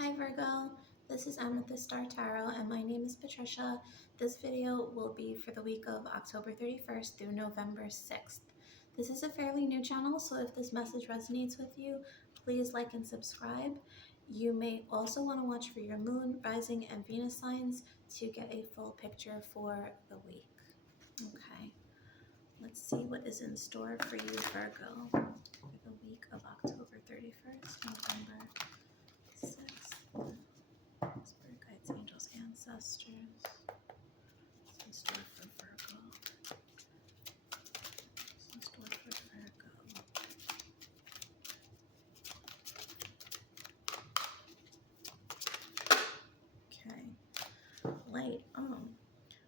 Hi Virgo, this is Amethyst Star Tarot and my name is Patricia. This video will be for the week of October 31st through November 6th. This is a fairly new channel, so if this message resonates with you, please like and subscribe. You may also want to watch for your moon, rising, and Venus signs to get a full picture for the week. Okay, let's see what is in store for you, Virgo, for the week of October 31st, November 6th. Spirit guides, angels, ancestors. What's in store for Virgo? What's in store for Virgo? Okay. Light.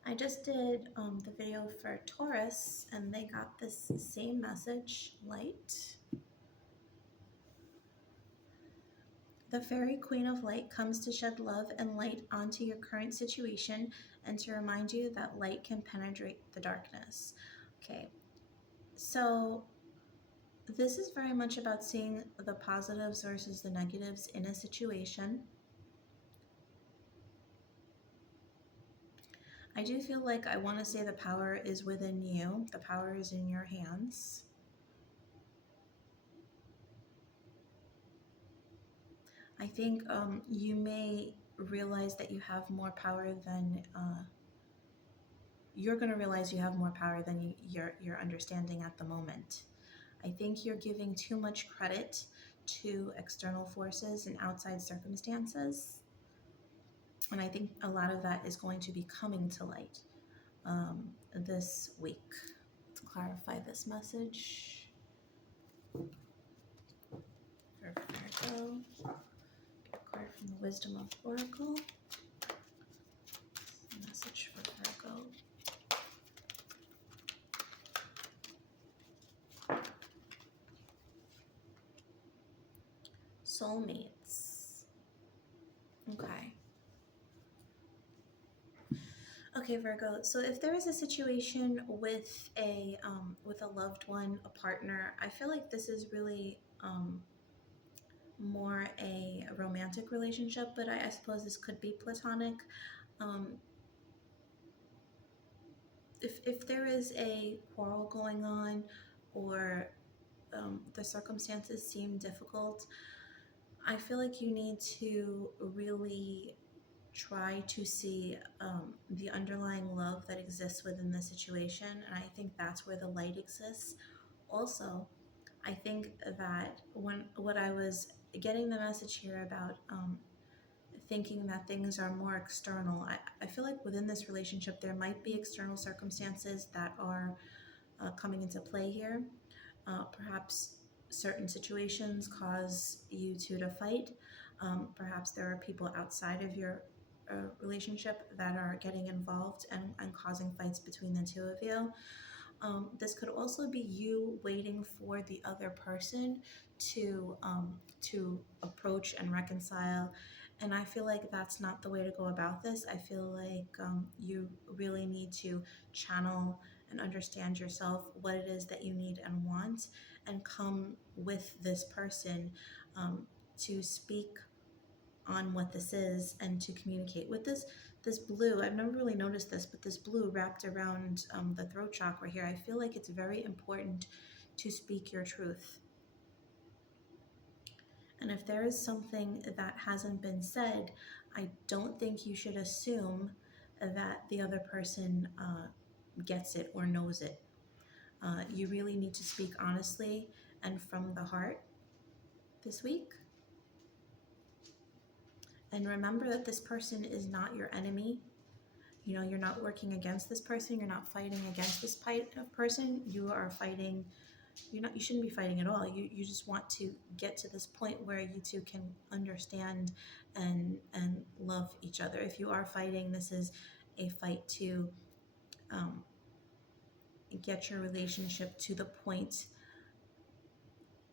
I just did the video for Taurus and they got this same message, light. The fairy queen of light comes to shed love and light onto your current situation and to remind you that light can penetrate the darkness. Okay, so this is very much about seeing the positives versus the negatives in a situation. I do feel like I want to say the power is within you. The power is in your hands. I think you may realize that you have more power than you're going to realize you have more power than you're understanding at the moment. I think you're giving too much credit to external forces and outside circumstances. And I think a lot of that is going to be coming to light this week. Let's clarify this message for Virgo. Get a card from the Wisdom of Oracle. Message for Virgo. Soulmates. Okay. Okay, Virgo. So if there is a situation with a loved one, a partner, I feel like this is really more a romantic relationship, but I suppose this could be platonic. If there is a quarrel going on, or the circumstances seem difficult, I feel like you need to really try to see the underlying love that exists within the situation, and I think that's where the light exists. Also, I think that what I was getting the message here about thinking that things are more external, I feel like within this relationship there might be external circumstances that are coming into play here. Perhaps certain situations cause you two to fight. Perhaps there are people outside of your relationship that are getting involved and causing fights between the two of you. This could also be you waiting for the other person to approach and reconcile. And I feel like that's not the way to go about this. I feel like you really need to channel and understand yourself, what it is that you need and want, and come with this person to speak on what this is and to communicate with this blue. I've never really noticed this, but this blue wrapped around the throat chakra here, I feel like it's very important to speak your truth. And if there is something that hasn't been said, I don't think you should assume that the other person gets it or knows it. You really need to speak honestly and from the heart this week. And remember that this person is not your enemy. You know, you're not working against this person. You're not fighting against this person. You are fighting. You shouldn't be fighting at all. You just want to get to this point where you two can understand and love each other. If you are fighting, this is a fight to get your relationship to the point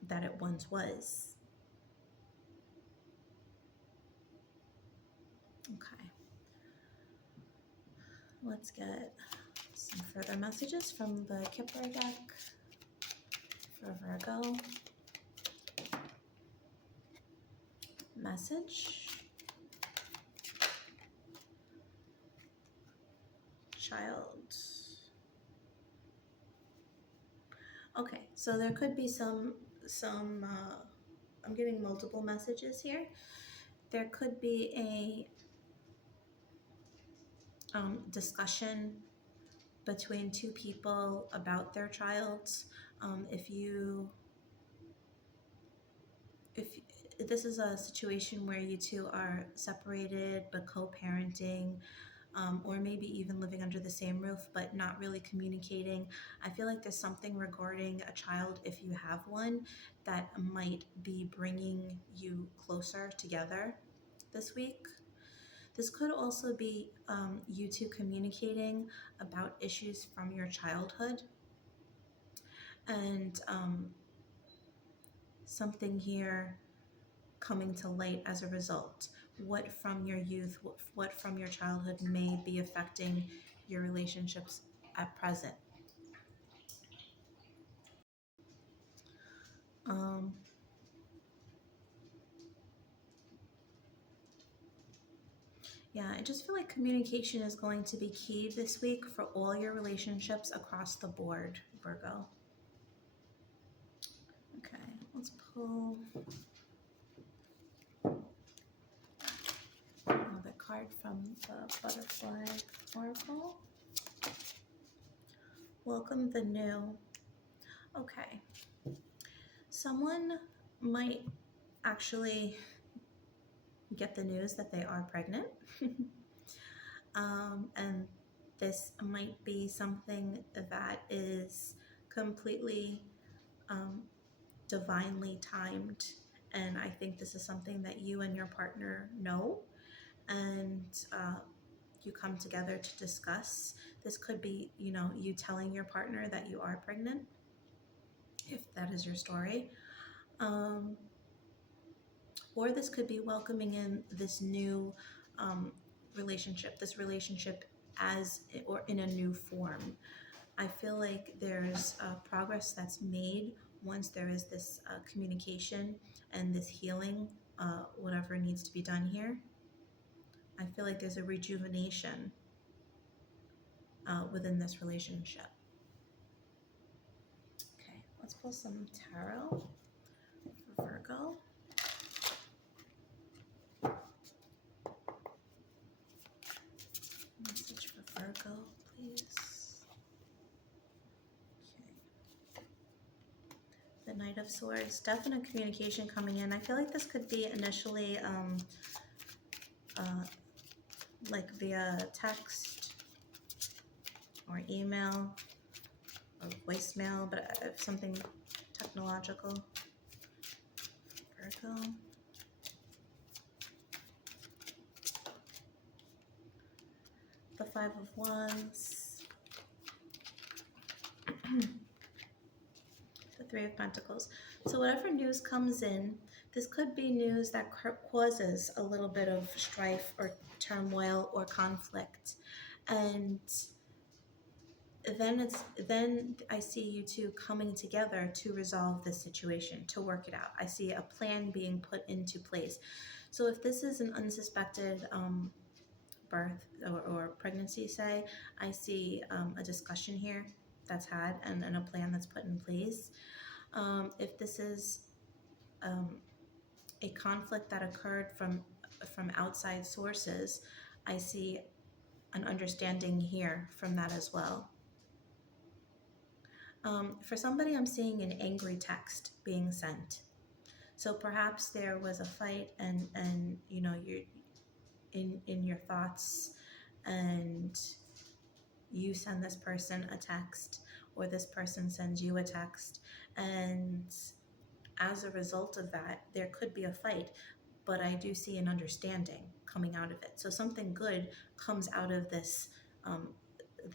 that it once was. Okay. Let's get some further messages from the Kipper deck for Virgo. Message child. Okay, so there could be some I'm getting multiple messages here. There could be a discussion between two people about their child. If you if this is a situation where you two are separated but co-parenting, or maybe even living under the same roof but not really communicating, I feel like there's something regarding a child, if you have one, that might be bringing you closer together this week. This could also be you two communicating about issues from your childhood, and something here coming to light as a result. What from your youth, what from your childhood may be affecting your relationships at present. Um, yeah, I just feel like communication is going to be key this week for all your relationships across the board, Virgo. Okay, let's pull another card from the Butterfly Oracle. Welcome the new. Okay. Someone might actually get the news that they are pregnant. And this might be something that is completely um, divinely timed. And I think this is something that you and your partner know, and you come together to discuss. This could be, you telling your partner that you are pregnant, if that is your story. Um, or this could be welcoming in this new this relationship as or in a new form. I feel like there's progress that's made once there is this communication and this healing, whatever needs to be done here. I feel like there's a rejuvenation within this relationship. Okay, let's pull some tarot for Virgo. Message for Virgo, please. Okay. The Knight of Swords, definite communication coming in. I feel like this could be initially like via text or email or voicemail, but something technological. Virgo. The Five of Wands. The Three of Pentacles. So whatever news comes in, this could be news that causes a little bit of strife or turmoil or conflict. And then I see you two coming together to resolve this situation, to work it out. I see a plan being put into place. So if this is an unsuspected birth or pregnancy, say, I see a discussion here that's had and a plan that's put in place. If this is a conflict that occurred from outside sources, I see an understanding here from that as well. For somebody, I'm seeing an angry text being sent. So perhaps there was a fight, and you're in your thoughts, and you send this person a text, or this person sends you a text, and as a result of that, there could be a fight, but I do see an understanding coming out of it. So something good comes out of this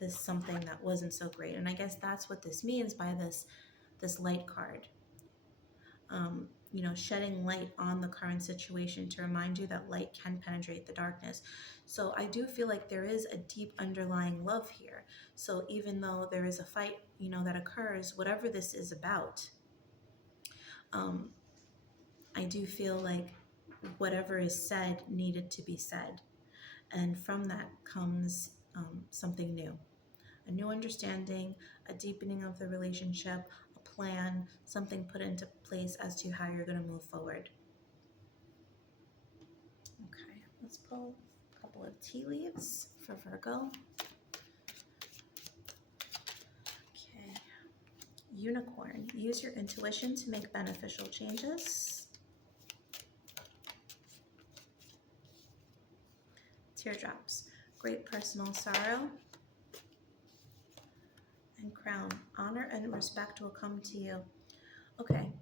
something that wasn't so great. And I guess that's what this means by this light card. Shedding light on the current situation to remind you that light can penetrate the darkness. So I do feel like there is a deep underlying love here. So even though there is a fight, that occurs, whatever this is about, I do feel like whatever is said needed to be said. And from that comes something new, a new understanding, a deepening of the relationship, a plan, something put into place as to how you're going to move forward. Okay, let's pull a couple of tea leaves for Virgo. Okay, Unicorn, use your intuition to make beneficial changes. Teardrops, great personal sorrow. And Crown, honor and respect will come to you. Okay,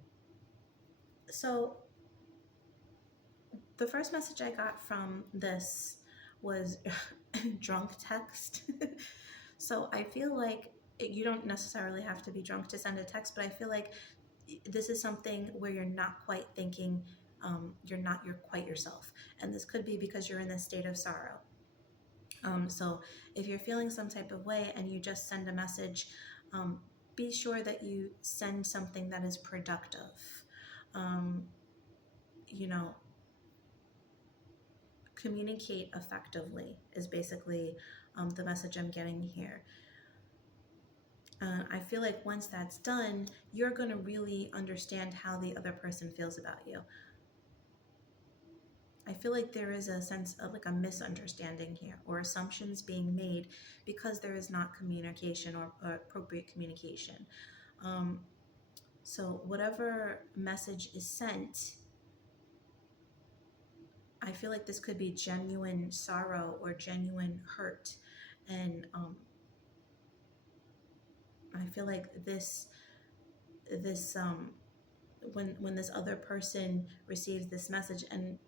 so the first message I got from this was drunk text. So I feel like you don't necessarily have to be drunk to send a text, but I feel like this is something where you're not quite thinking, you're quite yourself. And this could be because you're in this state of sorrow. So if you're feeling some type of way and you just send a message, be sure that you send something that is productive. You know, communicate effectively is basically the message I'm getting here. I feel like once that's done, you're going to really understand how the other person feels about you. I feel like there is a sense of like a misunderstanding here, or assumptions being made because there is not communication or appropriate communication. So whatever message is sent, I feel like this could be genuine sorrow or genuine hurt. And I feel like this when this other person receives this message, and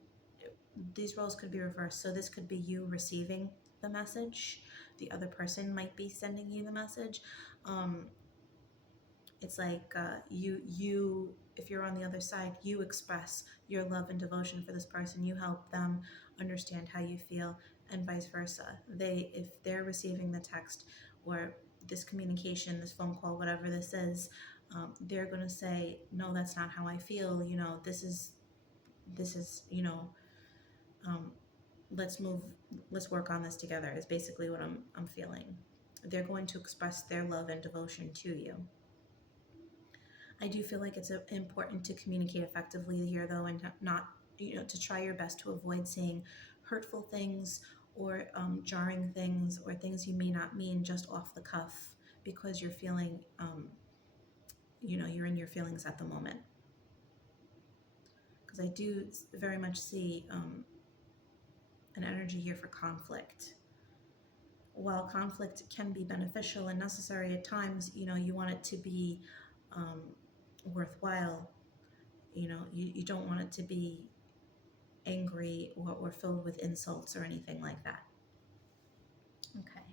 these roles could be reversed. So this could be you receiving the message. The other person might be sending you the message. It's like you, if you're on the other side, you express your love and devotion for this person. You help them understand how you feel, and vice versa. If they're receiving the text or this communication, this phone call, whatever this is, they're going to say, no, that's not how I feel. This is, let's work on this together is basically what I'm feeling. They're going to express their love and devotion to you. I do feel like it's important to communicate effectively here, though, and not, to try your best to avoid saying hurtful things or jarring things or things you may not mean just off the cuff because you're feeling, you're in your feelings at the moment. Because I do very much see an energy here for conflict. While conflict can be beneficial and necessary at times, you want it to be worthwhile. You don't want it to be angry or filled with insults or anything like that. Okay.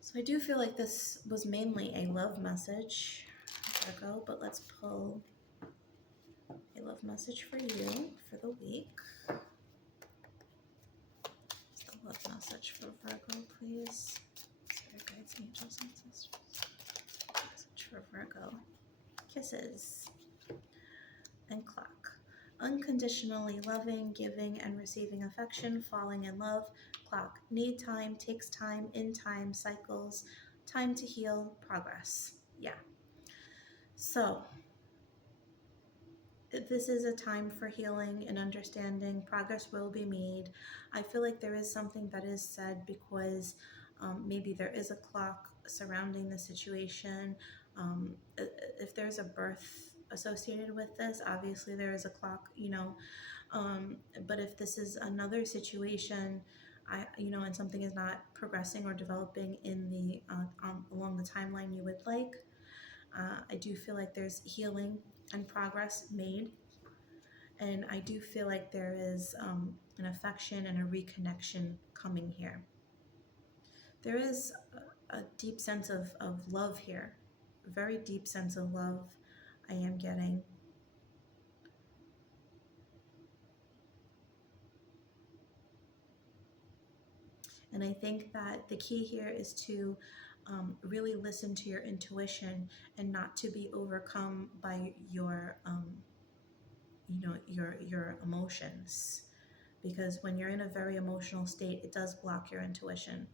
So I do feel like this was mainly a love message, Virgo, but let's pull a love message for you for the week. The love message for Virgo, please. Spirit guides, angels, ancestors. Message for Virgo. Kisses and clock. Unconditionally loving, giving, and receiving affection, falling in love. Clock. Need time, takes time, in time, cycles, time to heal, progress. Yeah. So this is a time for healing and understanding. Progress will be made. I feel like there is something that is said because maybe there is a clock surrounding the situation. If there's a birth associated with this, obviously there is a clock, but if this is another situation, and something is not progressing or developing in the along the timeline you would like, I do feel like there's healing and progress made, and I do feel like there is an affection and a reconnection coming here. There is a deep sense of love here, a very deep sense of love I am getting. And I think that the key here is to really listen to your intuition and not to be overcome by your emotions. because when you're in a very emotional state, it does block your intuition.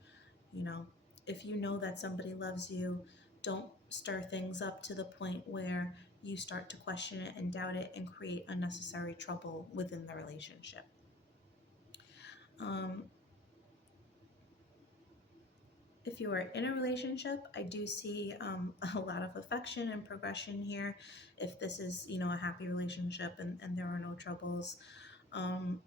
You know, if you know that somebody loves you, don't stir things up to the point where you start to question it and doubt it and create unnecessary trouble within the relationship. Um, if you are in a relationship, I do see a lot of affection and progression here. If this is, you know, a happy relationship and there are no troubles. Um,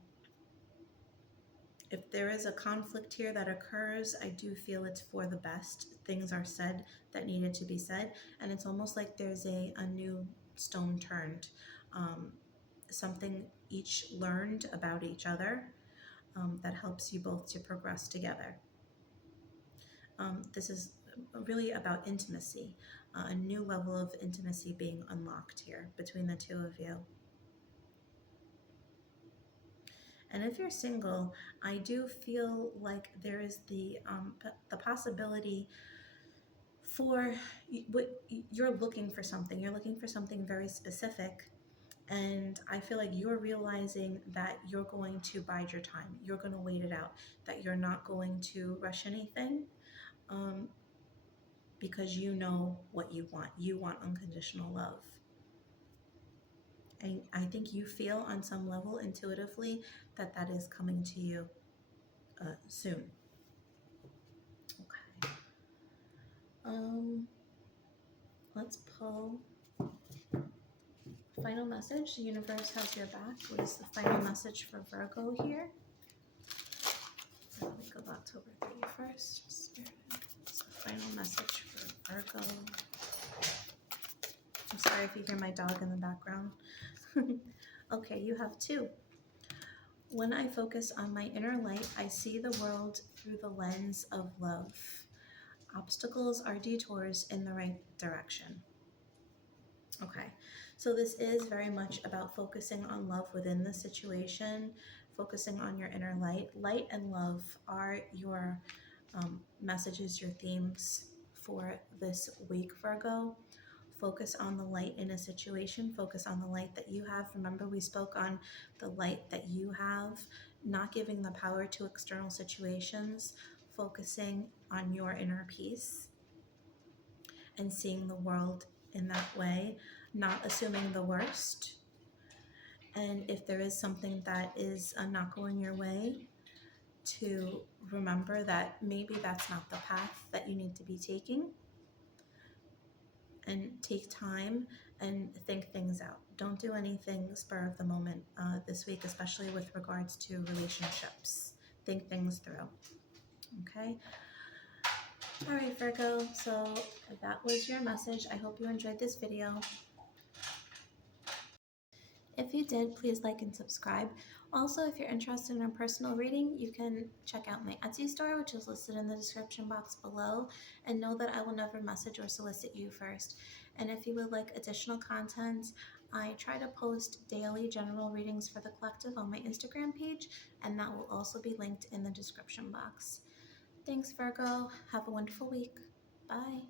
if there is a conflict here that occurs, I do feel it's for the best. Things are said that needed to be said, and it's almost like there's a new stone turned. Um, Something each learned about each other that helps you both to progress together. This is really about intimacy, a new level of intimacy being unlocked here between the two of you. And if you're single, I do feel like there is the possibility for what you're looking for something. You're looking for something very specific, and I feel like you're realizing that you're going to bide your time. You're going to wait it out. That you're not going to rush anything, um, because you know what you want. You want unconditional love. And I think you feel on some level intuitively that that is coming to you soon. Okay. Let's pull final message. The universe has your back. What is the final message for Virgo here? The week of October 31st. Spirit. What's the final message for Virgo? I'm sorry if you hear my dog in the background. Okay, you have 2. When I focus on my inner light, I see the world through the lens of love. Obstacles are detours in the right direction. Okay, so this is very much about focusing on love within the situation, focusing on your inner light. Light and love are your messages, your themes for this week, Virgo. Focus on the light in a situation, focus on the light that you have. Remember, we spoke on the light that you have, not giving the power to external situations, focusing on your inner peace and seeing the world in that way, not assuming the worst. And if there is something that is not going your way, to remember that maybe that's not the path that you need to be taking, and take time and think things out. Don't do anything spur of the moment this week, especially with regards to relationships. Think things through. Okay? All right, Virgo, so that was your message. I hope you enjoyed this video. If you did, please like and subscribe. Also, if you're interested in a personal reading, you can check out my Etsy store, which is listed in the description box below, and know that I will never message or solicit you first. And if you would like additional content, I try to post daily general readings for the collective on my Instagram page, and that will also be linked in the description box. Thanks, Virgo. Have a wonderful week. Bye.